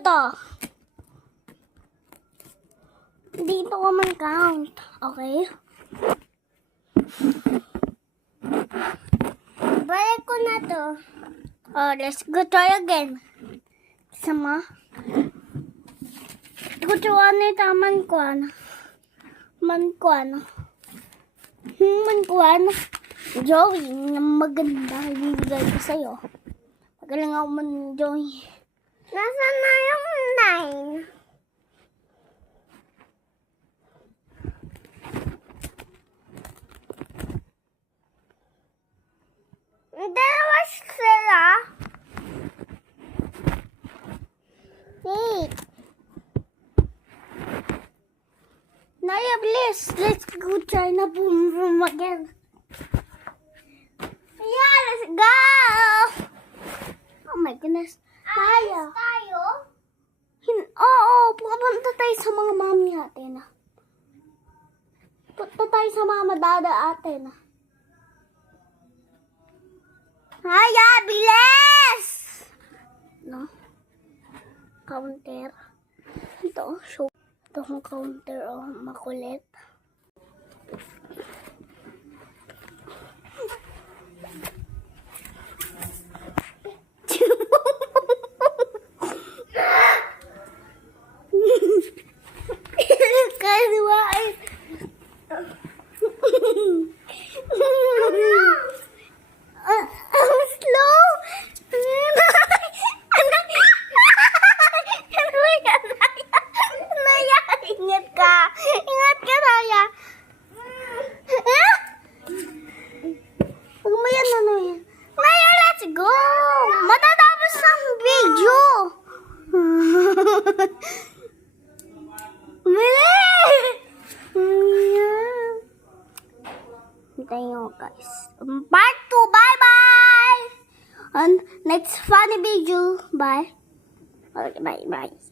to. Dito ko man count. Okay? Balik ko na to. Oh, let's go try again. Sama. Kutuan ni taman kuan. Man kuan. Joey, maganda. Ibigay ko sa'yo. Magaling ako man, Joey. Nasaan na yung 9? Dalawa sila. Wait. Naya, please. Let's go try na boom boom again. Yeah, let's go. Oh my goodness. Naya. Tayo? Oo, pupunta tayo sa mga mami natin. Punta tayo sa mga madada atin. Naya, bilis! No? Counter. Ito, show. Ito ang counter, oh, makulit. Kadua ay... Ang slow! Naya, ingat ka! Ingat ka, Naya! Huwag mo yan, ano yan? Naya, let's go! Matatapos ang video! Bilis! Hintayin nyo, guys. Part 2, bye-bye! And next funny video, bye. Okay, bye-bye.